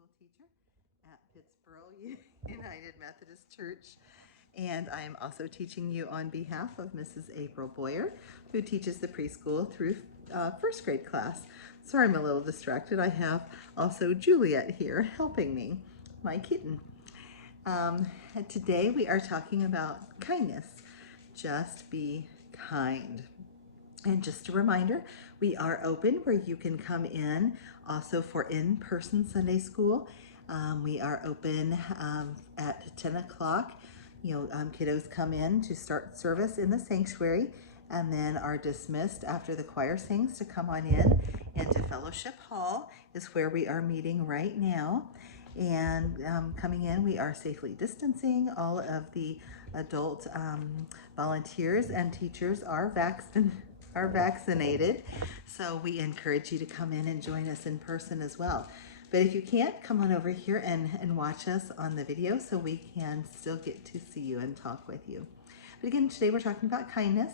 school teacher at Pittsboro United Methodist Church. And I am also teaching you on behalf of Mrs. April Boyer, who teaches the preschool through first grade class. Sorry, I'm a little distracted. I have also Juliet here helping me, my kitten. And today we are talking about kindness. Just be kind. And just a reminder, we are open where you can come in also for in-person Sunday school. We are open at 10 o'clock. Kiddos come in to start service in the sanctuary and then are dismissed after the choir sings to come on in. Into Fellowship Hall is where we are meeting right now. And coming in, we are safely distancing. All of the adult volunteers and teachers are vaccinated. So we encourage you to come in and join us in person as well. But if you can't, come on over here and watch us on the video so we can still get to see you and talk with you. But again, today we're talking about kindness.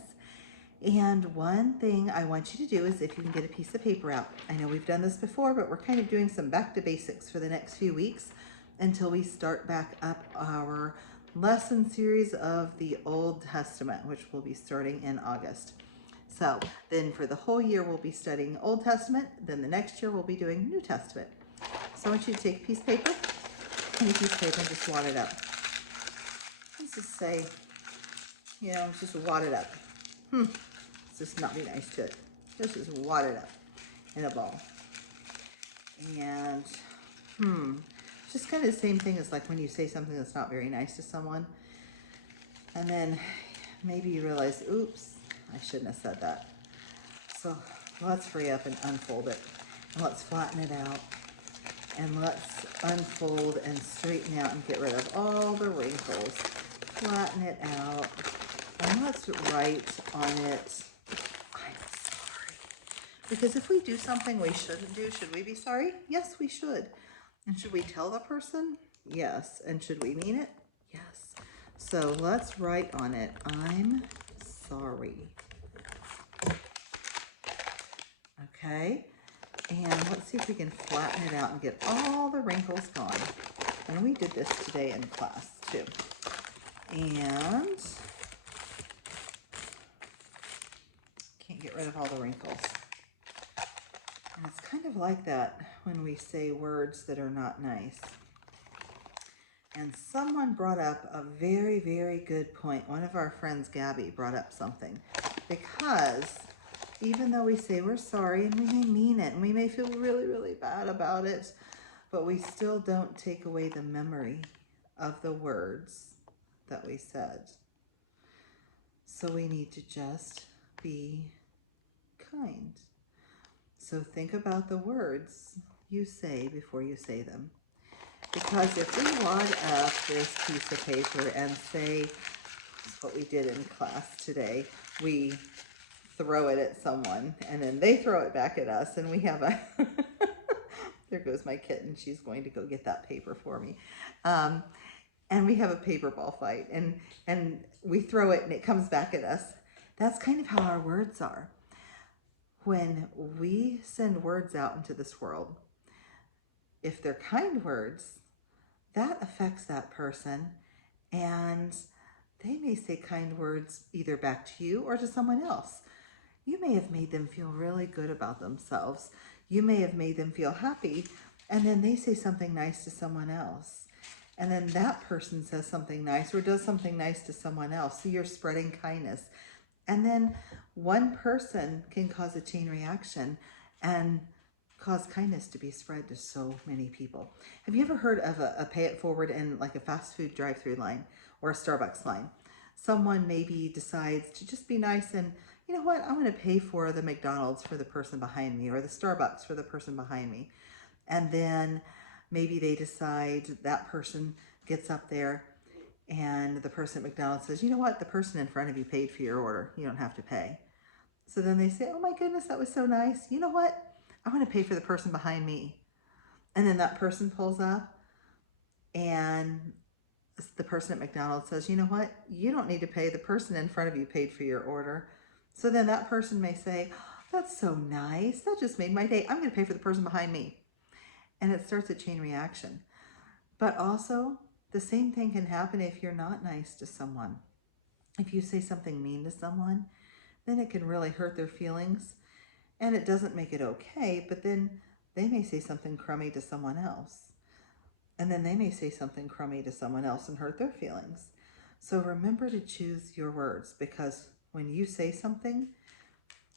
And one thing I want you to do is if you can get a piece of paper out. I know we've done this before, but we're kind of doing some back to basics for the next few weeks until we start back up our lesson series of the Old Testament, which will be starting in August. So then for the whole year, we'll be studying Old Testament. Then the next year, we'll be doing New Testament. So I want you to take a piece of paper, any piece of paper, and just wad it up. Let's just say, just wad it up. Let's just not be nice to it. Just wad it up in a ball. And, just kind of the same thing as like when you say something that's not very nice to someone. And then maybe you realize, oops, I shouldn't have said that. So let's hurry up and unfold it. And let's flatten it out. And let's unfold and straighten out and get rid of all the wrinkles. Flatten it out. And let's write on it, I'm sorry. Because if we do something we shouldn't do, should we be sorry? Yes, we should. And should we tell the person? Yes. And should we mean it? Yes. So let's write on it, I'm sorry. Okay. And let's see if we can flatten it out and get all the wrinkles gone. And we did this today in class too. And can't get rid of all the wrinkles. And it's kind of like that when we say words that are not nice. And someone brought up a very, very good point. One of our friends, Gabby, brought up something. Because even though we say we're sorry and we may mean it and we may feel really, really bad about it, but we still don't take away the memory of the words that we said. So we need to just be kind. So think about the words you say before you say them. Because if we wad up this piece of paper and say, this is what we did in class today, we throw it at someone and then they throw it back at us and we have a, there goes my kitten, she's going to go get that paper for me. And we have a paper ball fight and we throw it and it comes back at us. That's kind of how our words are. When we send words out into this world, if they're kind words, that affects that person and they may say kind words either back to you or to someone else. You may have made them feel really good about themselves. You may have made them feel happy and then they say something nice to someone else. And then that person says something nice or does something nice to someone else. So you're spreading kindness. And then one person can cause a chain reaction and cause kindness to be spread to so many people. Have you ever heard of a pay it forward in like a fast food drive-through line or a Starbucks line? Someone maybe decides to just be nice and, you know what, I'm going to pay for the McDonald's for the person behind me or the Starbucks for the person behind me. And then maybe they decide that person gets up there and the person at McDonald's says, you know what, the person in front of you paid for your order. You don't have to pay. So then they say, oh my goodness, that was so nice. You know what? I want to pay for the person behind me. And then that person pulls up and the person at McDonald's says, you know what? You don't need to pay. The person in front of you paid for your order. So then that person may say, oh, that's so nice. That just made my day. I'm going to pay for the person behind me. and it starts a chain reaction. But also, the same thing can happen if you're not nice to someone. If you say something mean to someone, then it can really hurt their feelings, and it doesn't make it okay, but then they may say something crummy to someone else, and then they may say something crummy to someone else and hurt their feelings. So remember to choose your words, because when you say something,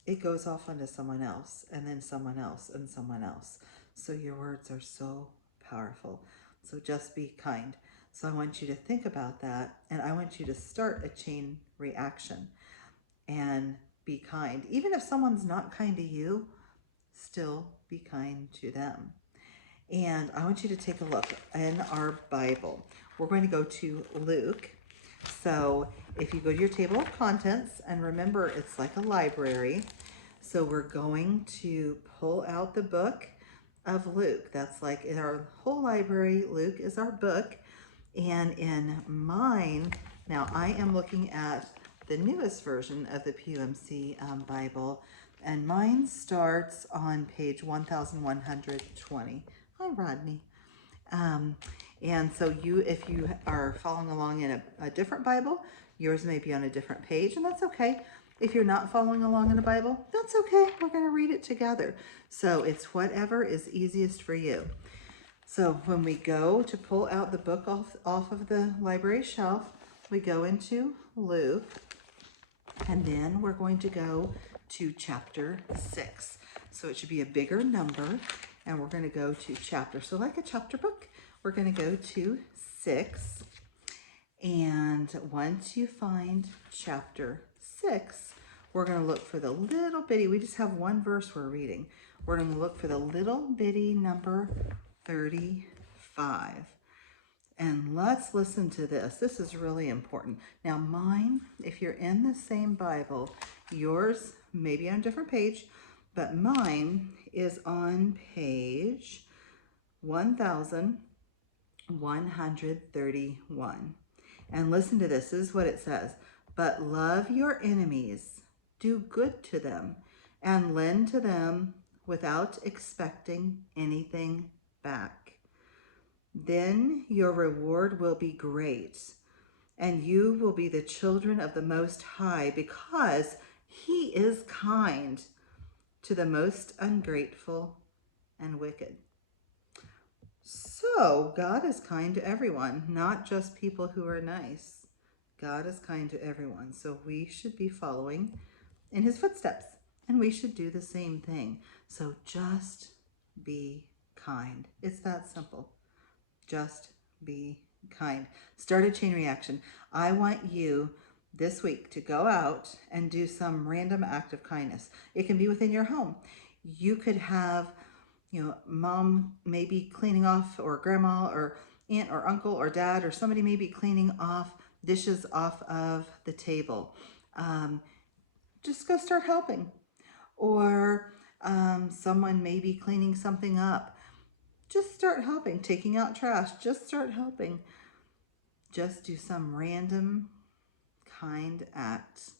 it goes off onto someone else, and then someone else, and someone else. So your words are so powerful. So just be kind. So I want you to think about that, and I want you to start a chain reaction and be kind. Even if someone's not kind to you, still be kind to them. And I want you to take a look in our Bible. We're going to go to Luke. So if you go to your table of contents, and remember, it's like a library. So we're going to pull out the book of Luke. That's like in our whole library, Luke is our book. And in mine, now I am looking at the newest version of the PUMC Bible, and mine starts on page 1120. Hi, Rodney. And so if you are following along in a different Bible, yours may be on a different page, and that's okay. If you're not following along in a Bible, that's okay. We're going to read it together. So it's whatever is easiest for you. So when we go to pull out the book off of the library shelf, we go into Luke, and then we're going to go to chapter 6. So it should be a bigger number, and we're going to go to chapter. So like a chapter book, we're going to go to 6. And once you find chapter 6, we're going to look for the little bitty, we just have one verse we're reading. We're going to look for the little bitty number 35. And let's listen to this. This is really important. Now mine, if you're in the same Bible, yours may be on a different page, but mine is on page 1131. And listen to this. This is what it says. But love your enemies, do good to them, and lend to them without expecting anything back. Then your reward will be great, and you will be the children of the Most High, because He is kind to the most ungrateful and wicked. So God is kind to everyone, not just people who are nice. God is kind to everyone. So we should be following in His footsteps, and we should do the same thing. So just be kind. It's that simple. Just be kind. Start a chain reaction. I want you this week to go out and do some random act of kindness. It can be within your home. You could have, mom maybe cleaning off, or grandma or aunt or uncle or dad or somebody may be cleaning off dishes off of the table. Just go start helping. Or someone may be cleaning something up. Just start helping, taking out trash. Just start helping. Just do some random kind act,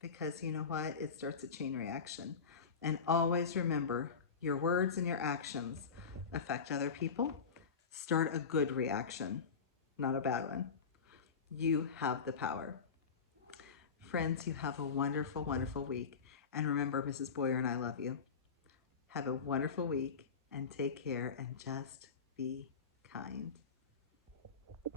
because you know what? It starts a chain reaction. And always remember, your words and your actions affect other people. Start a good reaction, not a bad one. You have the power. Friends, you have a wonderful, wonderful week. And remember, Mrs. Boyer and I love you. Have a wonderful week, and take care, and just be